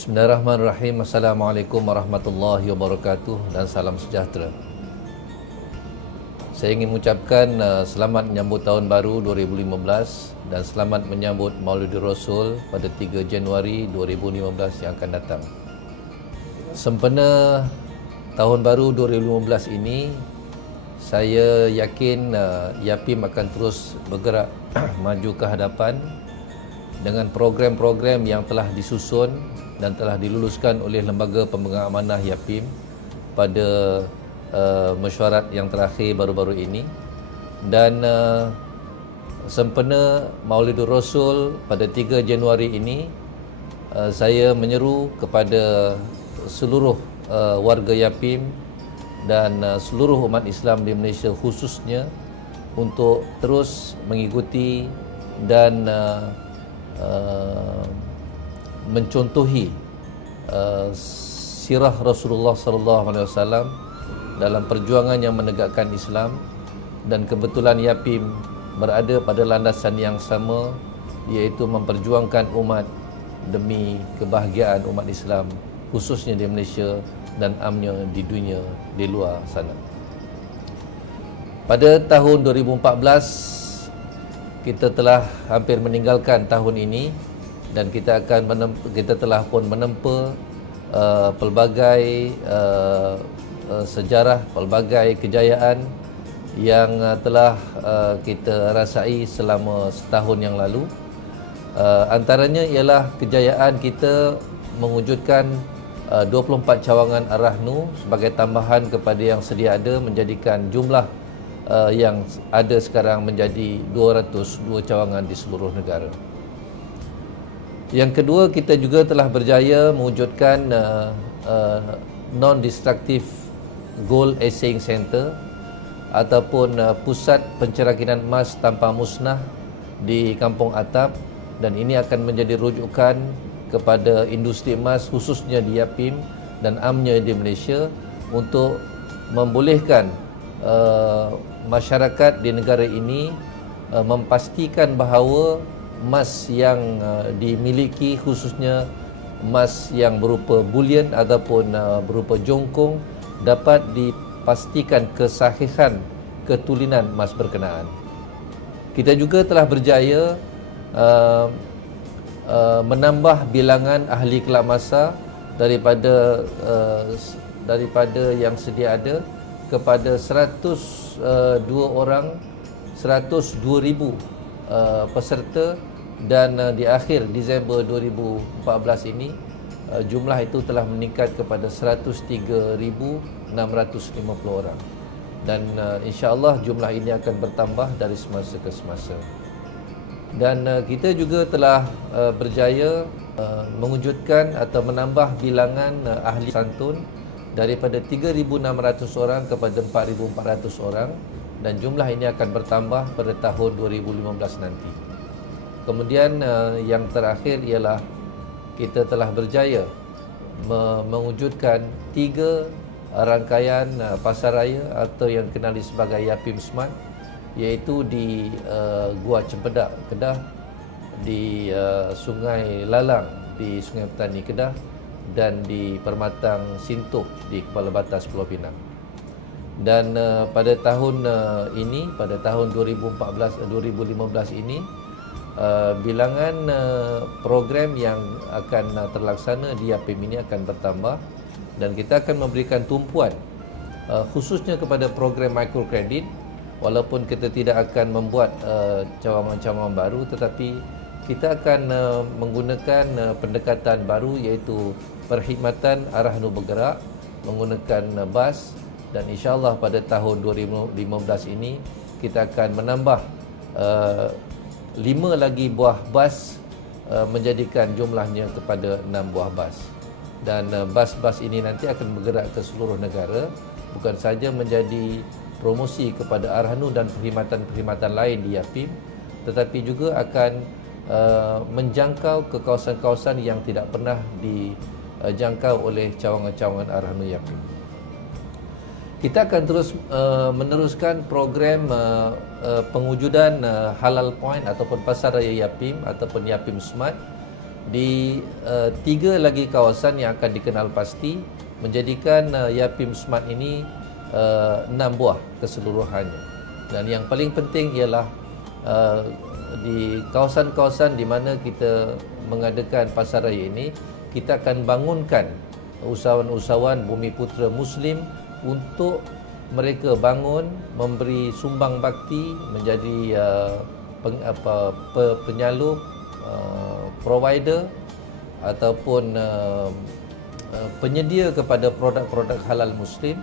Bismillahirrahmanirrahim. Assalamualaikum warahmatullahi wabarakatuh dan salam sejahtera. Saya ingin mengucapkan selamat menyambut tahun baru 2015 dan selamat menyambut Maulidur Rasul pada 3 Januari 2015 yang akan datang. Sempena tahun baru 2015 ini, saya yakin YAPIM akan terus bergerak maju ke hadapan dengan program-program yang telah disusun dan telah diluluskan oleh Lembaga Pemegang Amanah YAPIM pada mesyuarat yang terakhir baru-baru ini. Dan sempena Maulidur Rasul pada 3 Januari ini, saya menyeru kepada seluruh warga YAPIM dan seluruh umat Islam di Malaysia khususnya untuk terus mengikuti dan mencontohi sirah Rasulullah sallallahu alaihi wasallam dalam perjuangan yang menegakkan Islam, dan kebetulan YAPIM berada pada landasan yang sama, iaitu memperjuangkan umat demi kebahagiaan umat Islam khususnya di Malaysia dan amnya di dunia di luar sana. Pada tahun 2014 kita telah hampir meninggalkan tahun ini dan kita telah pun menempa pelbagai sejarah, pelbagai kejayaan yang telah kita rasai selama setahun yang lalu. Antaranya ialah kejayaan kita mewujudkan 24 cawangan Ar-Rahnu sebagai tambahan kepada yang sedia ada, menjadikan jumlah yang ada sekarang menjadi 202 cawangan di seluruh negara. Yang kedua, kita juga telah berjaya mewujudkan non-destructive gold assaying center ataupun pusat pencerakinan emas tanpa musnah di Kampung Atap, dan ini akan menjadi rujukan kepada industri emas khususnya di YAPIM dan amnya di Malaysia untuk membolehkan masyarakat di negara ini memastikan bahawa emas yang dimiliki, khususnya emas yang berupa bullion ataupun berupa jongkong, dapat dipastikan kesahihan ketulinan emas berkenaan. Kita juga telah berjaya menambah bilangan ahli kelab masa daripada yang sedia ada kepada 102 orang, 102,000 peserta, dan di akhir Disember 2014 ini jumlah itu telah meningkat kepada 103,650 orang, dan insya-Allah jumlah ini akan bertambah dari semasa ke semasa. Dan kita juga telah berjaya mewujudkan atau menambah bilangan ahli santun daripada 3,600 orang kepada 4,400 orang, dan jumlah ini akan bertambah pada tahun 2015 nanti. Kemudian yang terakhir ialah kita telah berjaya mewujudkan 3 rangkaian pasaraya atau yang dikenali sebagai YAPIM Smart, iaitu di Gua Cempedak, Kedah, di Sungai Lalang di Sungai Petani Kedah, dan di Permatang Sintuh di Kepala Batas Pulau Pinang. Dan pada tahun ini, pada tahun 2015 ini, bilangan program yang akan terlaksana di YAPIM ini akan bertambah, dan kita akan memberikan tumpuan khususnya kepada program microkredit. Walaupun kita tidak akan membuat cawangan-cawangan baru, tetapi kita akan menggunakan pendekatan baru, iaitu perkhidmatan Ar-Rahnu bergerak menggunakan bas, dan insya-Allah pada tahun 2015 ini kita akan menambah 5 lagi buah bas, menjadikan jumlahnya kepada 6 buah bas. Dan bas-bas ini nanti akan bergerak ke seluruh negara, bukan saja menjadi promosi kepada Ar-Rahnu dan perkhidmatan-perkhidmatan lain di YAPIM, tetapi juga akan menjangkau ke kawasan-kawasan yang tidak pernah dijangkau oleh cawangan-cawangan Ar-Rahnu YAPIM. Kita akan terus meneruskan program pengujudan halal point ataupun pasaraya YAPIM ataupun YAPIM Smart di 3 lagi kawasan yang akan dikenal pasti, menjadikan Yapim Smart ini 6 buah keseluruhannya. Dan yang paling penting ialah di kawasan-kawasan di mana kita mengadakan pasaraya ini, kita akan bangunkan usahawan-usahawan Bumiputera Muslim untuk mereka bangun, memberi sumbang bakti, menjadi penyalur, provider ataupun penyedia kepada produk-produk halal Muslim,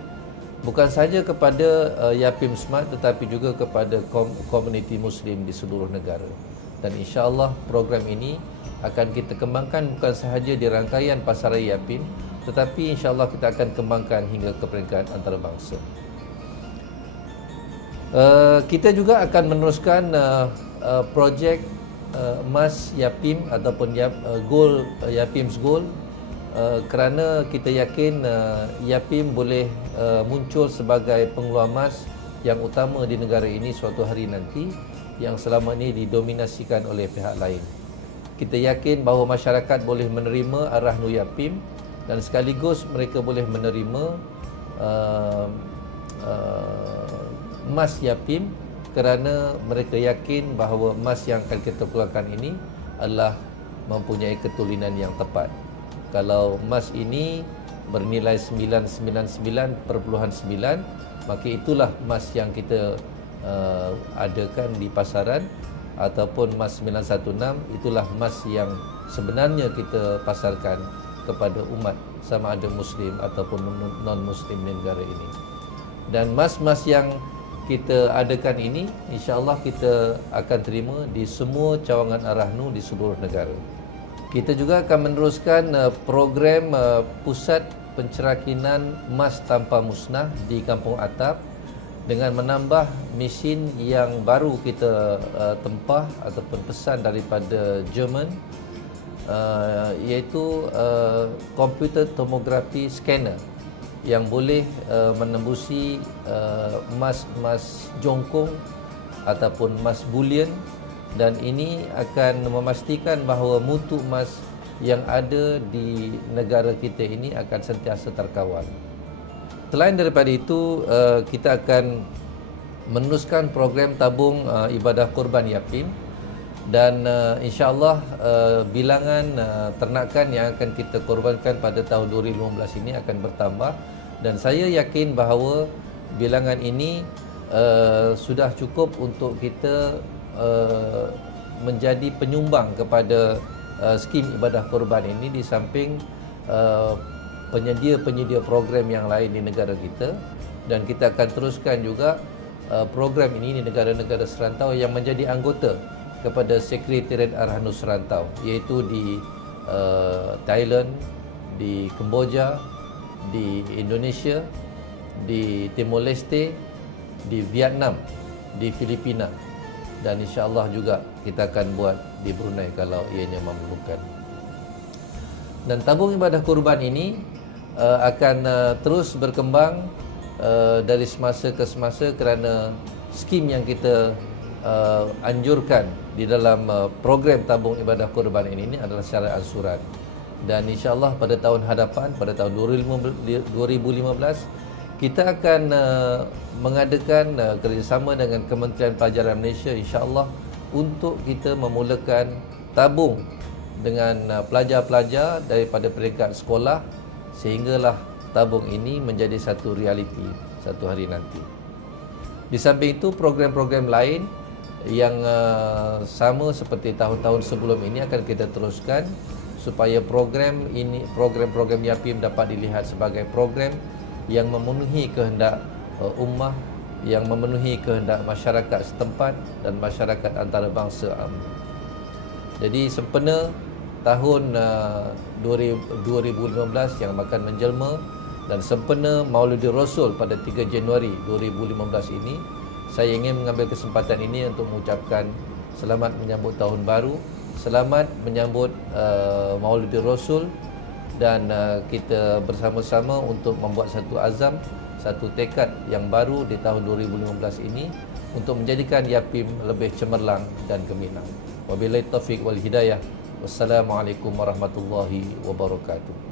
bukan sahaja kepada Yapim Smart tetapi juga kepada komuniti Muslim di seluruh negara. Dan insya-Allah program ini akan kita kembangkan bukan sahaja di rangkaian Pasaraya Yapim, tetapi insya-Allah kita akan kembangkan hingga ke peringkat antarabangsa. Kita juga akan meneruskan projek Emas Yapim ataupun Yapim's Goal, kerana kita yakin Yapim boleh muncul sebagai pengeluar emas yang utama di negara ini suatu hari nanti, yang selama ini didominasikan oleh pihak lain. Kita yakin bahawa masyarakat boleh menerima arah Nur Yapim dan sekaligus mereka boleh menerima emas Yapim, kerana mereka yakin bahawa emas yang akan kita keluarkan ini adalah mempunyai ketulinan yang tepat. Kalau emas ini bernilai 999.9, maka itulah emas yang kita adakan di pasaran, ataupun emas 916, itulah emas yang sebenarnya kita pasarkan kepada umat, sama ada Muslim ataupun non-Muslim di negara ini. Dan emas-emas yang kita adakan ini, insya-Allah kita akan terima di semua cawangan Arahnu di seluruh negara. Kita juga akan meneruskan program pusat pencerakinan emas tanpa musnah di Kampung Atap dengan menambah mesin yang baru kita tempah ataupun pesan daripada Jerman, iaitu komputer tomografi scanner yang boleh menembusi emas-emas jongkong ataupun emas bullion, dan ini akan memastikan bahawa mutu emas yang ada di negara kita ini akan sentiasa terkawal. Selain daripada itu, kita akan meneruskan program tabung ibadah korban Yapim, dan insya-Allah bilangan ternakan yang akan kita korbankan pada tahun 2015 ini akan bertambah, dan saya yakin bahawa bilangan ini sudah cukup untuk kita menjadi penyumbang kepada skim ibadah korban ini, di samping penyedia-penyedia program yang lain di negara kita. Dan kita akan teruskan juga program ini di negara-negara serantau yang menjadi anggota kepada Sekretariat Arahnu Serantau, iaitu di Thailand, di Kemboja, di Indonesia, di Timor Leste, di Vietnam, di Filipina, dan insya-Allah juga kita akan buat di Brunei kalau ianya memerlukan. Dan tabung ibadah kurban ini akan terus berkembang dari semasa ke semasa, kerana skim yang kita anjurkan di dalam program tabung ibadah kurban ini adalah secara ansuran. Dan insya-Allah pada tahun hadapan, pada tahun 2015, kita akan mengadakan kerjasama dengan Kementerian Pelajaran Malaysia, insya-Allah, untuk kita memulakan tabung dengan pelajar-pelajar daripada peringkat sekolah, sehinggalah tabung ini menjadi satu realiti satu hari nanti. Di samping itu, program-program lain yang sama seperti tahun-tahun sebelum ini akan kita teruskan, supaya program-program Yapim dapat dilihat sebagai program yang memenuhi kehendak ummah, yang memenuhi kehendak masyarakat setempat dan masyarakat antarabangsa. Jadi sempena tahun 2015 yang akan menjelma dan sempena Maulidul Rasul pada 3 Januari 2015 ini, saya ingin mengambil kesempatan ini untuk mengucapkan selamat menyambut tahun baru, selamat menyambut Maulidul Rasul, dan kita bersama-sama untuk membuat satu azam, satu tekad yang baru di tahun 2015 ini untuk menjadikan Yapim lebih cemerlang dan gemilang. Wabillahi taufiq wal hidayah. Wassalamualaikum warahmatullahi wabarakatuh.